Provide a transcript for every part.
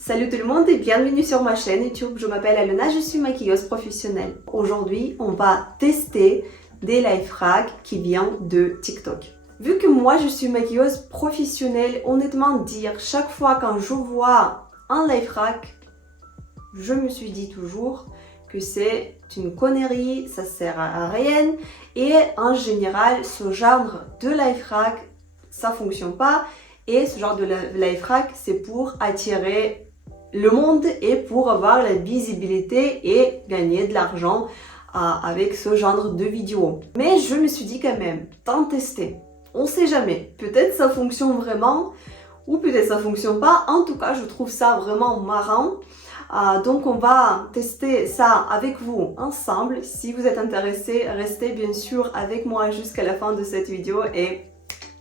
Salut tout le monde et bienvenue sur ma chaîne YouTube. Je m'appelle Alena, je suis maquilleuse professionnelle. Aujourd'hui, on va tester des life hacks qui viennent de TikTok. Vu que moi je suis maquilleuse professionnelle, honnêtement dire chaque fois quand je vois un life hack, je me suis dit toujours que c'est une connerie, ça sert à rien et en général ce genre de life hack ça fonctionne pas et ce genre de life hack c'est pour attirer le monde et pour avoir la visibilité et gagner de l'argent avec ce genre de vidéos. Mais je me suis dit quand même, tant tester, on sait jamais, peut-être ça fonctionne vraiment ou peut-être ça fonctionne pas, en tout cas je trouve ça vraiment marrant. Donc on va tester ça avec vous ensemble. Si vous êtes intéressés, restez bien sûr avec moi jusqu'à la fin de cette vidéo et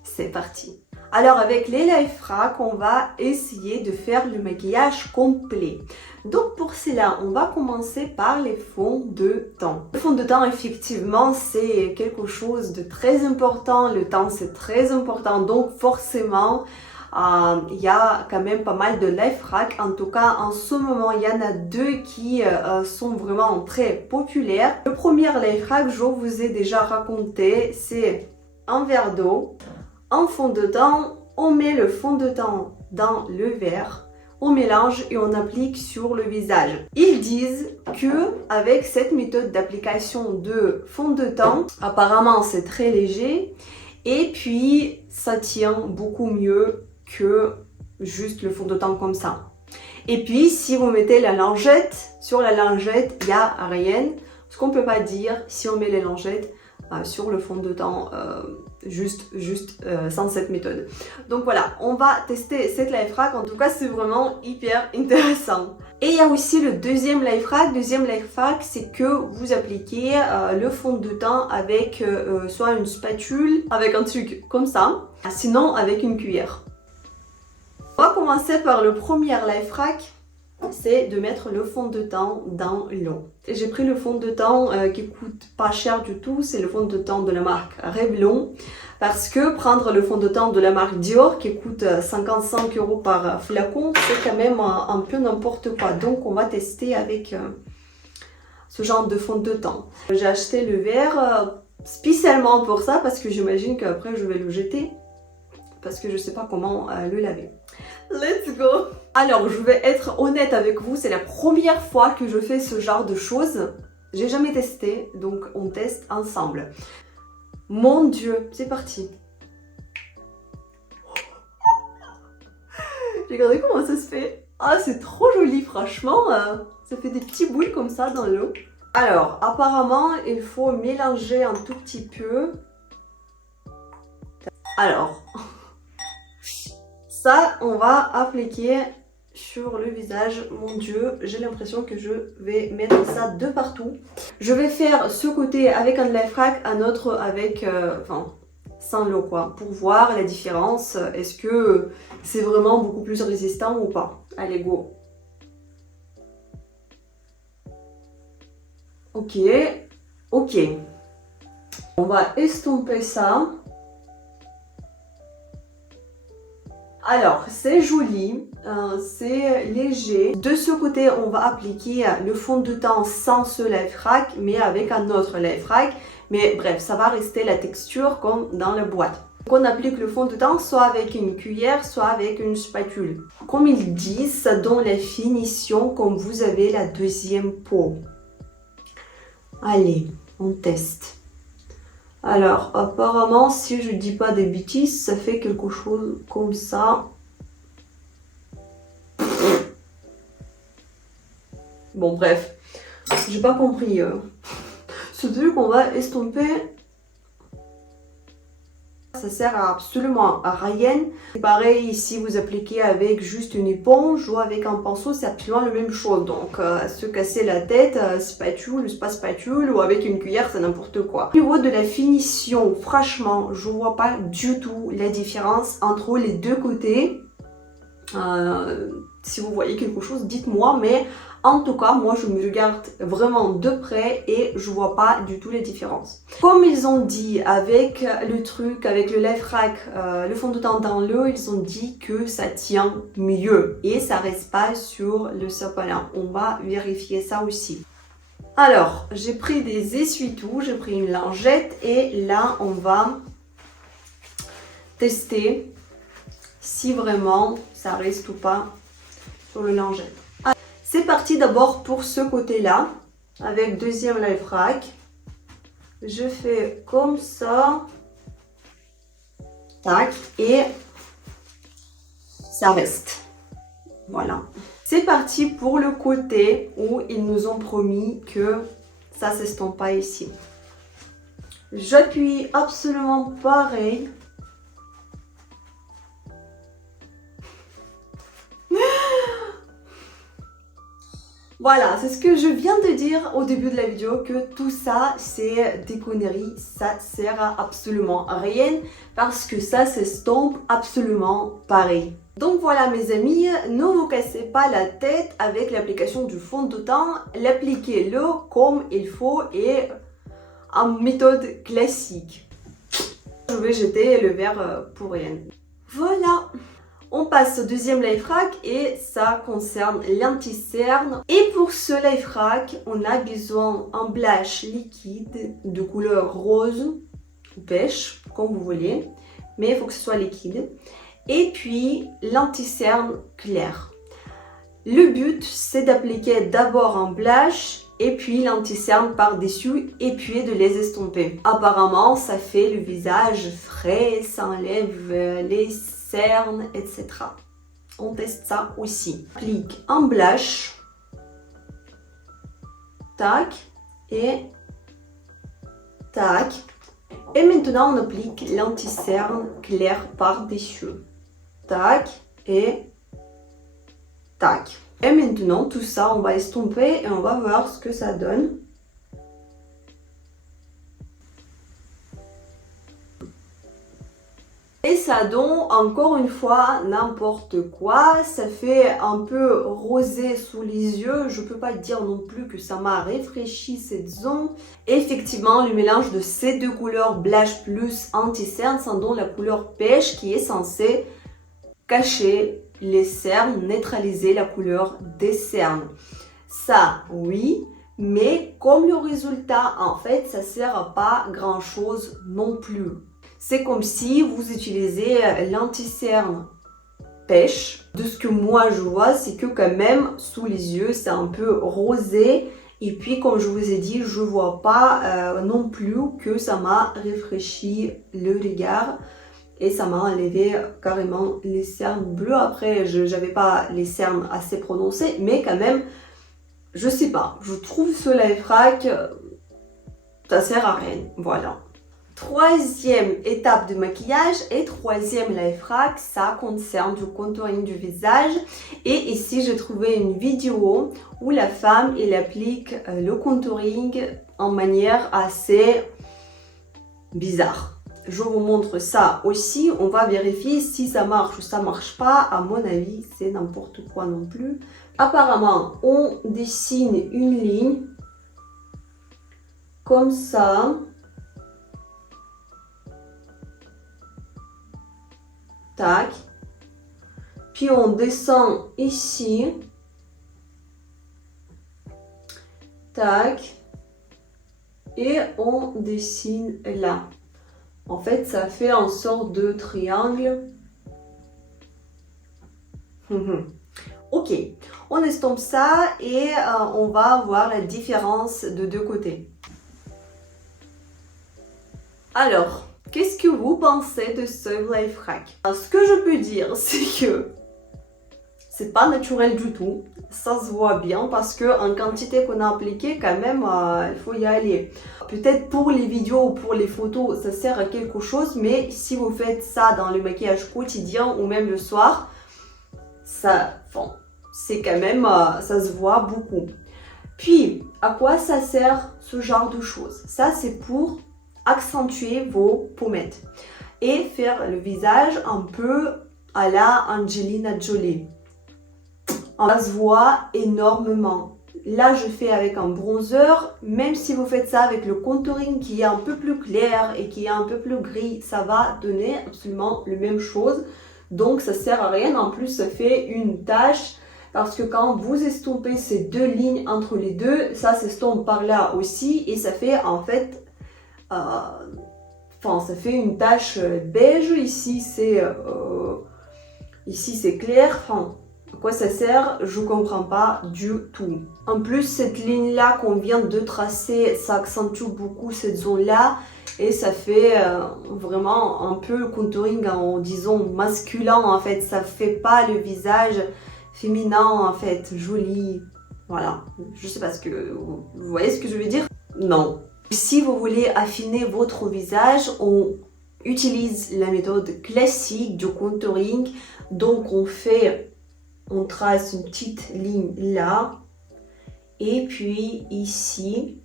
c'est parti. Alors avec les life hacks, on va essayer de faire le maquillage complet. Donc pour cela, on va commencer par les fonds de teint. Le fond de teint, effectivement, c'est quelque chose de très important. Le teint, c'est très important. Donc forcément, il y a quand même pas mal de life hacks. En tout cas, en ce moment, il y en a deux qui sont vraiment très populaires. Le premier life hack, je vous ai déjà raconté, c'est un verre d'eau, un fond de teint. On met le fond de teint dans le verre, on mélange et on applique sur le visage. Ils disent que avec cette méthode d'application de fond de teint, apparemment c'est très léger et puis ça tient beaucoup mieux que juste le fond de teint comme ça. Et puis si vous mettez la lingette, sur la lingette il n'y a rien, ce qu'on peut pas dire si on met les lingettes sur le fond de teint juste sans cette méthode. Donc voilà, on va tester cette life hack, en tout cas c'est vraiment hyper intéressant. Et il y a aussi le deuxième life hack. Deuxième life hack, c'est que vous appliquez le fond de teint avec soit une spatule, avec un truc comme ça, sinon avec une cuillère. On va commencer par le premier life hack, c'est de mettre le fond de teint dans l'eau. J'ai pris le fond de teint qui coûte pas cher du tout, c'est le fond de teint de la marque Revlon, parce que prendre le fond de teint de la marque Dior qui coûte 55 € par flacon, c'est quand même un peu n'importe quoi. Donc on va tester avec ce genre de fond de teint. J'ai acheté le verre spécialement pour ça, parce que j'imagine qu'après je vais le jeter, parce que je sais pas comment le laver. Let's go! Alors, je vais être honnête avec vous, c'est la première fois que je fais ce genre de choses. J'ai jamais testé, donc on teste ensemble. Mon Dieu, c'est parti! Regardez comment ça se fait. Ah, c'est trop joli, franchement. Ça fait des petits boules comme ça dans l'eau. Alors, apparemment, il faut mélanger un tout petit peu. Alors... ça, on va appliquer sur le visage. Mon Dieu, j'ai l'impression que je vais mettre ça de partout. Je vais faire ce côté avec un life hack, un autre avec, sans l'eau quoi, pour voir la différence. Est-ce que c'est vraiment beaucoup plus résistant ou pas? Allez, go. Ok, ok. On va estomper ça. Alors, c'est joli, c'est léger. De ce côté, on va appliquer le fond de teint sans ce life hack, mais avec un autre life hack. Mais bref, ça va rester la texture comme dans la boîte. Donc, on applique le fond de teint soit avec une cuillère, soit avec une spatule. Comme ils disent, ça donne la finition comme vous avez la deuxième peau. Allez, on teste. Alors, apparemment, si je dis pas des bêtises, ça fait quelque chose comme ça. Bon, bref, j'ai pas compris. Ce truc qu'on va estomper, ça sert absolument à rien. C'est pareil si vous appliquez avec juste une éponge ou avec un pinceau, c'est absolument la même chose. Donc se casser la tête, spatule, pas spatule ou avec une cuillère, c'est n'importe quoi. Au niveau de la finition, franchement, je vois pas du tout la différence entre les deux côtés. Si vous voyez quelque chose, dites-moi, mais en tout cas, moi je me regarde vraiment de près et je vois pas du tout les différences. Comme ils ont dit avec le truc, avec le Life Rack, le fond de teint dans l'eau, ils ont dit que ça tient mieux et ça reste pas sur le sopalin. On va vérifier ça aussi. Alors, j'ai pris des essuie-tout, j'ai pris une lingette et là on va tester si vraiment ça reste ou pas sur le lingette. C'est parti d'abord pour ce côté-là, avec deuxième Life Rack. Je fais comme ça, tac, et ça reste. Voilà. C'est parti pour le côté où ils nous ont promis que ça ne s'estompe pas ici. J'appuie absolument pareil. Voilà, c'est ce que je viens de dire au début de la vidéo, que tout ça c'est des conneries, ça sert à absolument rien parce que ça s'estompe absolument pareil. Donc voilà mes amis, ne vous cassez pas la tête avec l'application du fond de teint, l'appliquez-le comme il faut et en méthode classique. Je vais jeter le verre pour rien. Voilà. On passe au deuxième Life Rack et ça concerne l'anti-cerne. Et pour ce Life Rack, on a besoin d'un blush liquide de couleur rose ou pêche, comme vous voulez, mais il faut que ce soit liquide. Et puis l'anti-cerne clair. Le but, c'est d'appliquer d'abord un blush et puis l'anti-cerne par-dessus et puis de les estomper. Apparemment, ça fait le visage frais, ça enlève les cernes, etc. On teste ça aussi. Applique un blush, tac, et tac. Et maintenant, on applique l'anti-cerne clair par-dessus, tac, et tac. Et maintenant, tout ça, on va estomper et on va voir ce que ça donne. Et ça donne encore une fois n'importe quoi, ça fait un peu rosé sous les yeux, je peux pas dire non plus que ça m'a rafraîchi cette zone. Effectivement, le mélange de ces deux couleurs, blush plus anti-cerne, ça donne la couleur pêche qui est censée cacher les cernes, neutraliser la couleur des cernes. Ça, oui, mais comme le résultat, en fait, ça sert à pas grand chose non plus. C'est comme si vous utilisez l'anti-cerne pêche. De ce que moi je vois, c'est que quand même sous les yeux c'est un peu rosé. Et puis comme je vous ai dit, je vois pas non plus que ça m'a rafraîchi le regard. Et ça m'a enlevé carrément les cernes bleues. Après, je n'avais pas les cernes assez prononcées, mais quand même, je sais pas. Je trouve ce Life Rack, ça sert à rien. Voilà. Troisième étape de maquillage et troisième Life Rack, ça concerne du contouring du visage. Et ici, j'ai trouvé une vidéo où la femme, elle applique le contouring en manière assez bizarre. Je vous montre ça aussi. On va vérifier si ça marche ou ça marche pas. À mon avis, c'est n'importe quoi non plus. Apparemment, on dessine une ligne comme ça. Tac. Puis on descend ici. Tac. Et on dessine là. En fait, ça fait en sorte de triangle. Ok, on estompe ça et on va voir la différence de deux côtés. Alors, qu'est-ce que vous pensez de ce Life Rack? Ce que je peux dire, c'est que c'est pas naturel du tout. Ça se voit bien parce que en quantité qu'on a appliqué, quand même, il faut y aller. Peut-être pour les vidéos ou pour les photos, ça sert à quelque chose, mais si vous faites ça dans le maquillage quotidien ou même le soir, ça, bon, c'est quand même, ça se voit beaucoup. Puis, à quoi ça sert ce genre de choses? Ça, c'est pour accentuer vos pommettes et faire le visage un peu à la Angelina Jolie. ça se voit énormément. Là, je fais avec un bronzer. Même si vous faites ça avec le contouring qui est un peu plus clair et qui est un peu plus gris, ça va donner absolument la même chose. Donc, ça sert à rien. En plus, ça fait une tache. Parce que quand vous estompez ces deux lignes entre les deux, ça s'estompe par là aussi. Et ça fait en fait... ça fait une tache beige. Ici, c'est clair. Enfin, à quoi ça sert? Je comprends pas du tout. En plus, cette ligne-là qu'on vient de tracer, ça accentue beaucoup cette zone-là. Et ça fait vraiment un peu le contouring en disons masculin en fait. Ça fait pas le visage féminin en fait, joli. Voilà, je sais pas ce que... Vous voyez ce que je veux dire? Non. Si vous voulez affiner votre visage, on utilise la méthode classique du contouring. Donc on trace une petite ligne là. Et puis ici,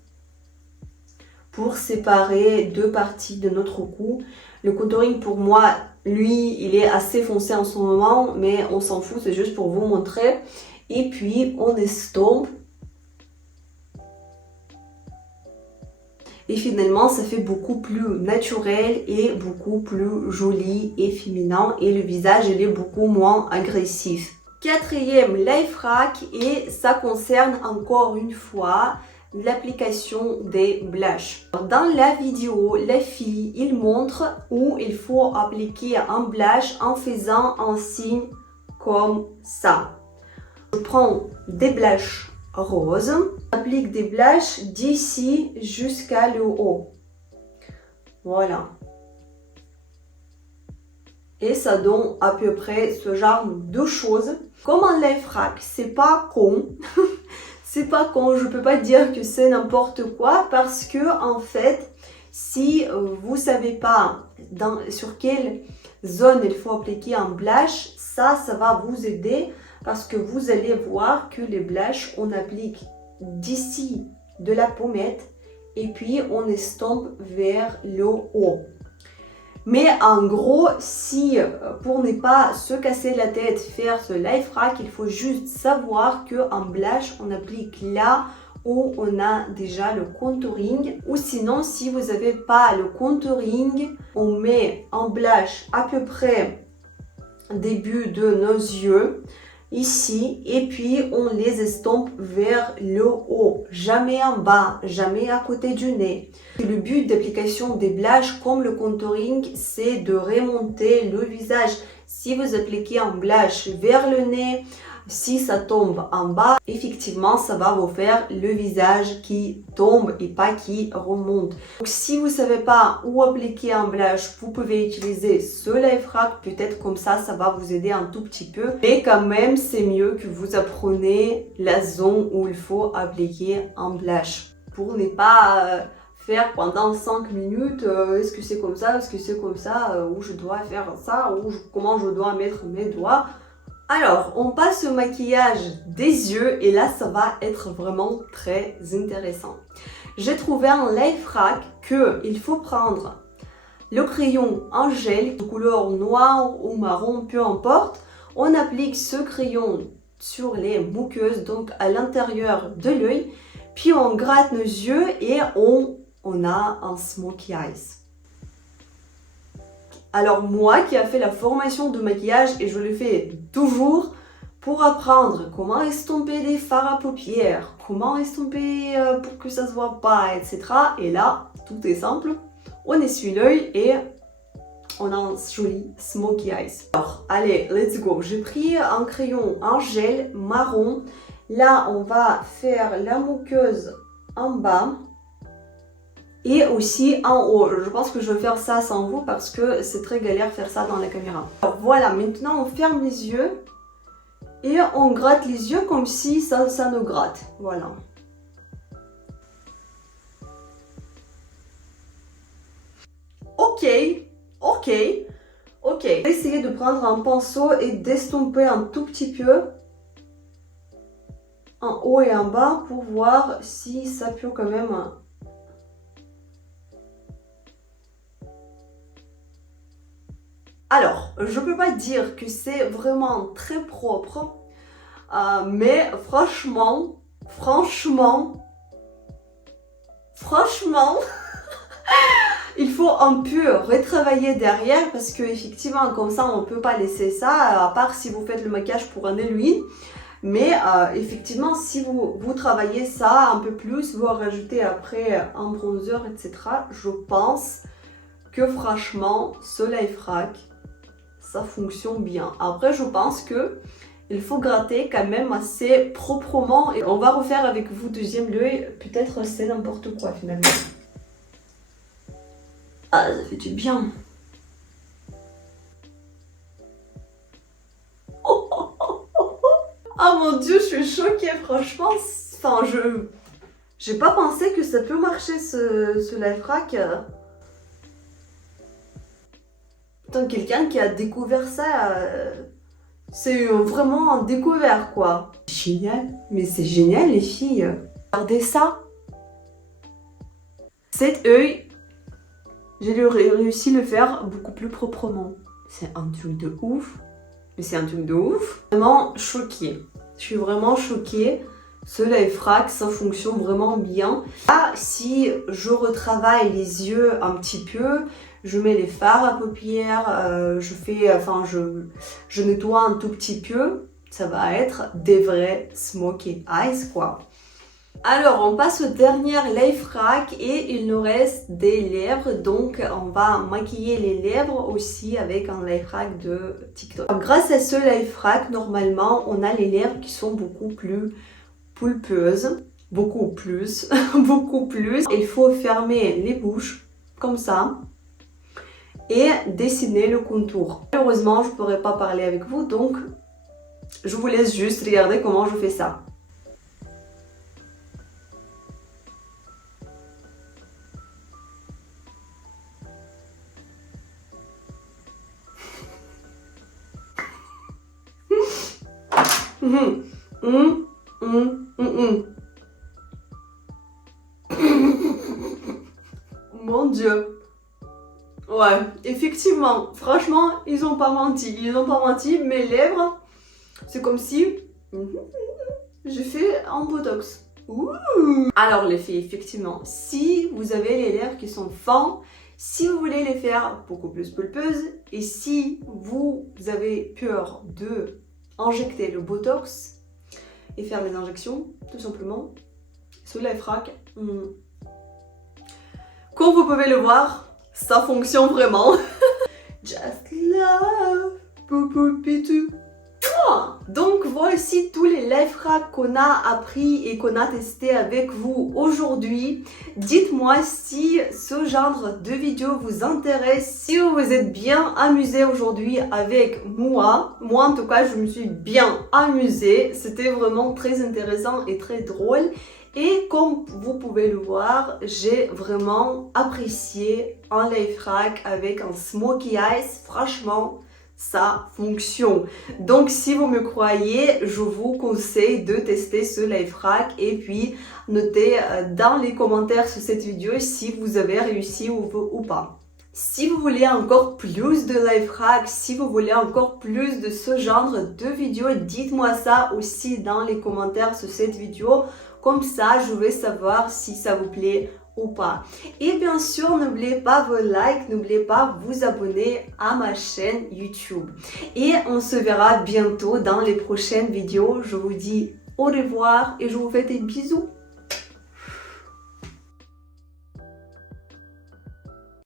pour séparer deux parties de notre cou. Le contouring pour moi, lui, il est assez foncé en ce moment, mais on s'en fout, c'est juste pour vous montrer. Et puis on estompe. Et finalement, ça fait beaucoup plus naturel et beaucoup plus joli et féminin. Et le visage, il est beaucoup moins agressif. Quatrième life hack, et ça concerne encore une fois l'application des blushs. Dans la vidéo, la fille, il montre où il faut appliquer un blush en faisant un signe comme ça. Je prends des blushs roses, j'applique des blushs d'ici jusqu'à le haut. Voilà. Et ça donne à peu près ce genre de choses. Comme un life hack, c'est pas con. C'est pas con, je peux pas dire que c'est n'importe quoi parce que en fait, si vous savez pas sur quelle zone il faut appliquer un blush, ça va vous aider parce que vous allez voir que les blushs, on applique d'ici de la pommette et puis on estompe vers le haut. Mais en gros, si pour ne pas se casser la tête, faire ce life hack, il faut juste savoir qu'un blush, on applique là où on a déjà le contouring. Ou sinon, si vous n'avez pas le contouring, on met un blush à peu près début de nos yeux, ici, et puis on les estompe vers le haut, jamais en bas, jamais à côté du nez. Le but d'application des blushs comme le contouring, c'est de remonter le visage. Si vous appliquez un blush vers le nez, si ça tombe en bas, effectivement, ça va vous faire le visage qui tombe et pas qui remonte. Donc, si vous ne savez pas où appliquer un blush, vous pouvez utiliser ce life hack. Peut-être comme ça va vous aider un tout petit peu. Mais quand même, c'est mieux que vous appreniez la zone où il faut appliquer un blush. Pour ne pas faire pendant 5 minutes, est-ce que c'est comme ça, est-ce que c'est comme ça, où je dois faire ça, comment je dois mettre mes doigts. Alors, on passe au maquillage des yeux et là, ça va être vraiment très intéressant. J'ai trouvé un life hack qu'il faut prendre le crayon en gel de couleur noire ou marron, peu importe. On applique ce crayon sur les muqueuses, donc à l'intérieur de l'œil. Puis on gratte nos yeux et on a un smokey eyes. Alors moi qui a fait la formation de maquillage et je le fais toujours pour apprendre comment estomper des fards à paupières, comment estomper pour que ça se voit pas, etc. Et là, tout est simple. On essuie l'œil et on a un joli smokey eyes. Alors, allez, let's go. J'ai pris un crayon en gel marron. Là, on va faire la muqueuse en bas. Et aussi en haut. Je pense que je vais faire ça sans vous parce que c'est très galère faire ça dans la caméra. Alors voilà, maintenant on ferme les yeux et on gratte les yeux comme si ça nous gratte. Voilà. Ok. Essayez de prendre un pinceau et d'estomper un tout petit peu en haut et en bas pour voir si ça peut quand même... Alors, je peux pas dire que c'est vraiment très propre. Mais franchement, il faut un peu retravailler derrière parce que effectivement comme ça on peut pas laisser ça à part si vous faites le maquillage pour un Halloween. Mais effectivement si vous travaillez ça un peu plus, vous rajoutez après un bronzer etc. Je pense que franchement ce life hack ça fonctionne bien. Après je pense que il faut gratter quand même assez proprement et on va refaire avec vous deuxième l'œil, peut-être c'est n'importe quoi finalement. Ah, ça fait du bien. Ah mon dieu, je suis choquée, franchement. Enfin, j'ai pas pensé que ça peut marcher ce life hack. Putain, quelqu'un qui a découvert ça, c'est vraiment un découvert quoi. Génial, mais c'est génial les filles. Regardez ça. Cet œil. J'ai réussi à le faire beaucoup plus proprement. C'est un truc de ouf. Mais c'est un truc de ouf. Vraiment choquée. Je suis vraiment choquée. Ce life hack, ça fonctionne vraiment bien. Là, si je retravaille les yeux un petit peu, je mets les fards à paupières, je nettoie un tout petit peu. Ça va être des vrais smoky eyes quoi. Alors, on passe au dernier life hack et il nous reste des lèvres. Donc, on va maquiller les lèvres aussi avec un life hack de TikTok. Grâce à ce life hack, normalement, on a les lèvres qui sont beaucoup plus pulpeuses. Beaucoup plus. Il faut fermer les bouches comme ça et dessiner le contour. Malheureusement, je ne pourrai pas parler avec vous, donc je vous laisse juste regarder comment je fais ça. Mon Dieu. Ouais, effectivement, franchement, ils ont pas menti. Mes lèvres, c'est comme si j'ai fait un botox. Ouh. Alors les filles, effectivement, si vous avez les lèvres qui sont fins, si vous voulez les faire beaucoup plus pulpeuses et si vous avez peur de injecter le botox et faire les injections, tout simplement, ce life hack, comme vous pouvez le voir, ça fonctionne vraiment. Just love, poupitou. Donc voici tous les life hacks qu'on a appris et qu'on a testé avec vous aujourd'hui. Dites-moi si ce genre de vidéo vous intéresse, si vous vous êtes bien amusé aujourd'hui avec moi. Moi en tout cas je me suis bien amusée, c'était vraiment très intéressant et très drôle. Et comme vous pouvez le voir, j'ai vraiment apprécié un life hack avec un smoky eyes. Franchement, ça fonctionne. Donc si vous me croyez, je vous conseille de tester ce life hack et puis notez dans les commentaires sur cette vidéo si vous avez réussi ou pas. Si vous voulez encore plus de life hacks, si vous voulez encore plus de ce genre de vidéos, dites-moi ça aussi dans les commentaires sur cette vidéo. Comme ça, je vais savoir si ça vous plaît ou pas. Et bien sûr, n'oubliez pas vos likes, n'oubliez pas vous abonner à ma chaîne YouTube. Et on se verra bientôt dans les prochaines vidéos. Je vous dis au revoir et je vous fais des bisous.